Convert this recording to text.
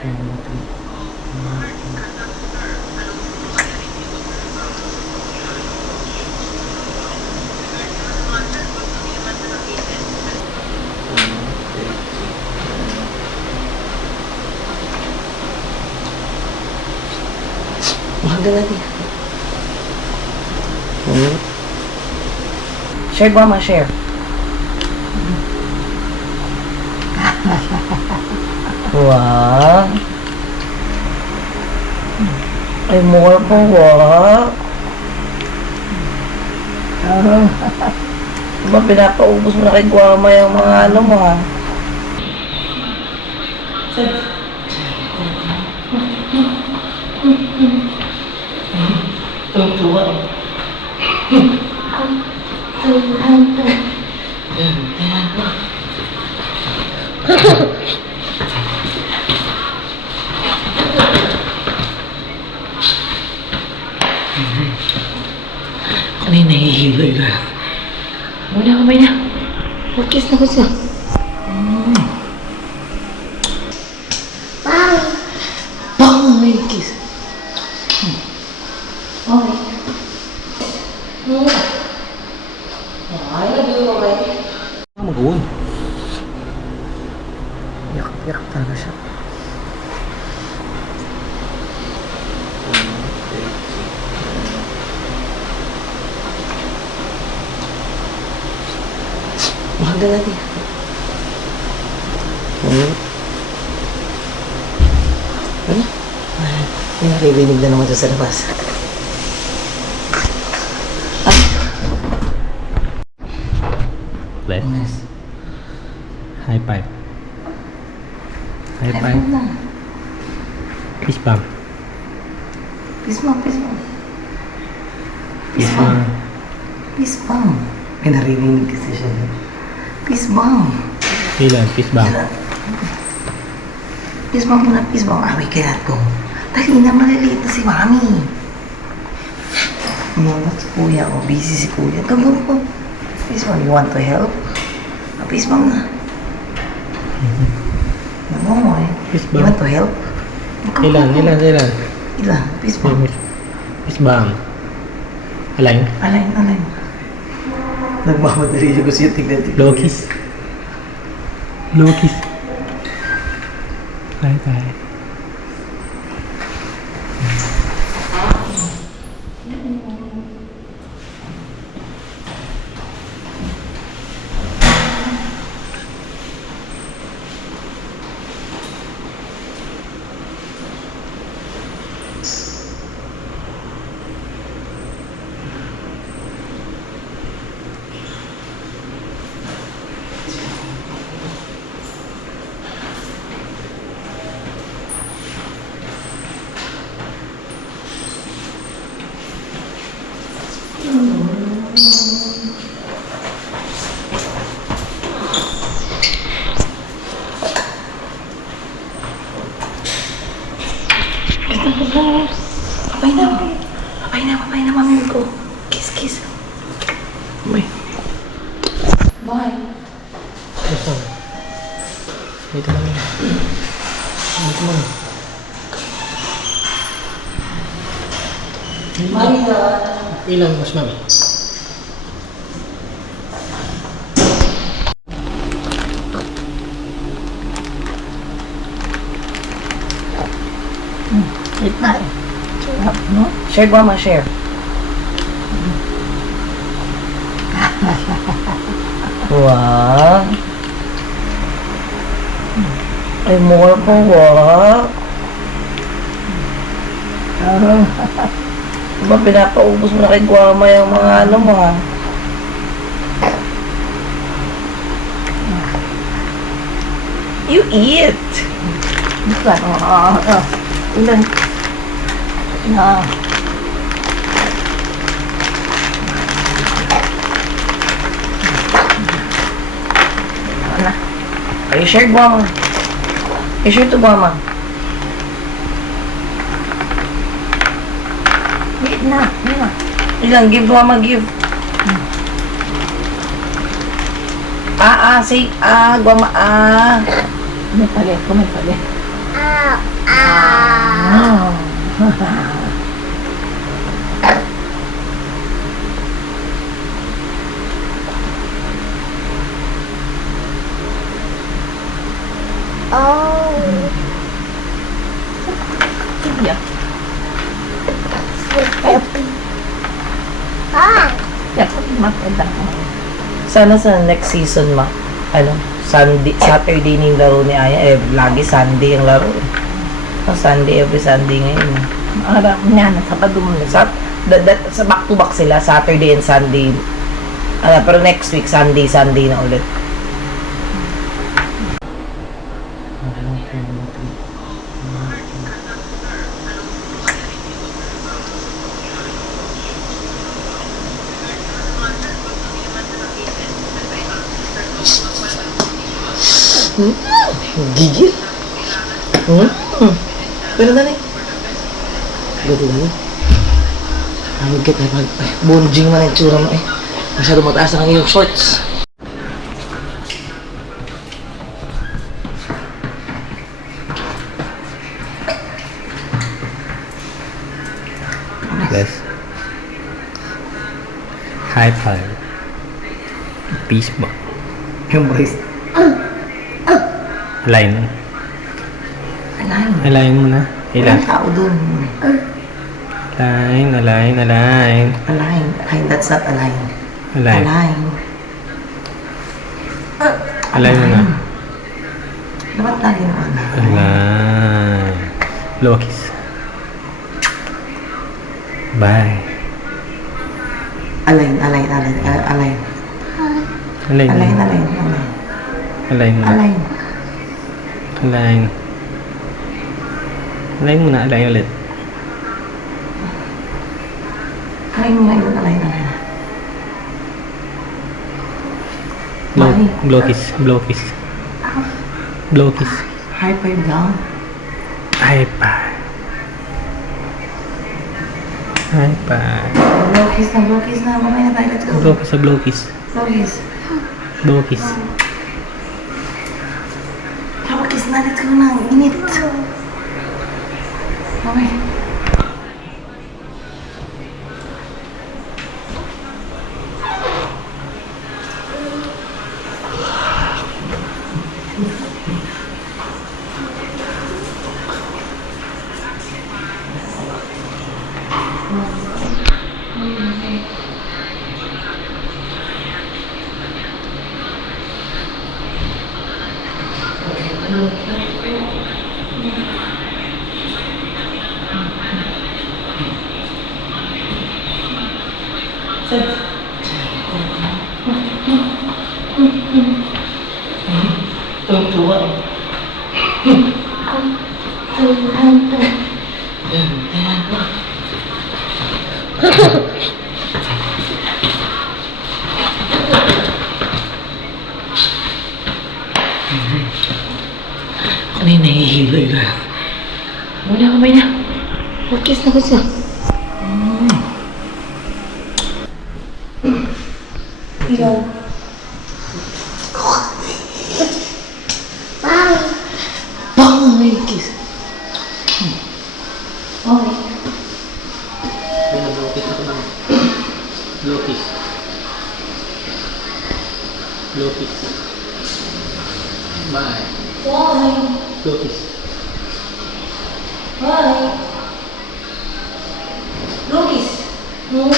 Mahal natin. Share ba ma-share? Wow. Ay, more po, wow. Diba pinapaubos mo na kay Guama yung mga ano mo ha? Tuwa eh. Ano yung nahihilo yun? Wala ka ba niya? Mag-kiss na ko siya. Bye! Bye! Kiss. Okay. Ay, nabili ko kayo. Mag-uwan. Yak talaga siya. Mahal na natin. Ano? May naririnig na naman sa labas. Let's. High five. High five. Peace bump. Peace bump. Peace bump. Peace bump. May naririnig kasi siya. Peace bump. Ilan? Peace bump. Peace bump muna, peace bump. Away kaya to. Dali na, maliliit na si Mami. Muna si Kuya. O, busy si Kuya. Go. Peace bump, you want to help? Peace bump na. Ano mo eh? Peace You bump. want to help? Ilan? Ilan? Peace bump. Peace bump. Align. Alain. Nagmamadali siya gusto yung tignan. Low kiss. Low kiss. Bye bye. Papay na, mami ko. Kiss. Bye. Bye. Basta. Dito lang yun. Dito lang. Mami na. Ilan mas mami? Wait na. No? Share ba ma-share? Wow. Ay, more po, wow. Diba pinapaubos mo na kay Guama yung mga ano mo ha? You eat! Diba? Ilan? Na. Ano? Are you sure, Guama? Are you sure to Guama? Wait na. Ilan? Give, Guama, give. Say, Guama, May pali. Yeah. Sana sa next season, Saturday na yung laro ni Aya. Lagi Sunday yung laro. Sunday, every Sunday ngayon. Sabado mo na. Sa back-to-back sila, Saturday and Sunday. Pero next week, Sunday na ulit. Gigil. Pero dali. Dali. Get na bunjing man ang tsura mo eh. Masyado mataas ang iyong shorts. Yes. High five. Peace bump. Yung boys. Align. Align mo na. Ilang tao dun. Align. Align. That's not align. Align. Align. Align mo na. Dapat lagi mo align. Align. Blow a kiss. Bye. Align. Align mo na. Align mo na. Align. Align mo na. Align ulit. Blow kiss. Blow kiss. Blow kiss. High five down. High five. High five. Blow kiss na. Mamaya na tayo. Let's go. Blow kiss. Blow kiss. Blow kiss. Blow kiss. Blow kiss na. Let's go na. Init. Okay. Tuwa. Ano yung nahihilo na? Wala ka ba niya? Mag-kiss na ko siya. Ikaw. Bang! Kiss. Okay. Blow kiss ako lang. Blow kiss. Blow kiss. Bye. Why? Blow kiss. Why? Lucas. No.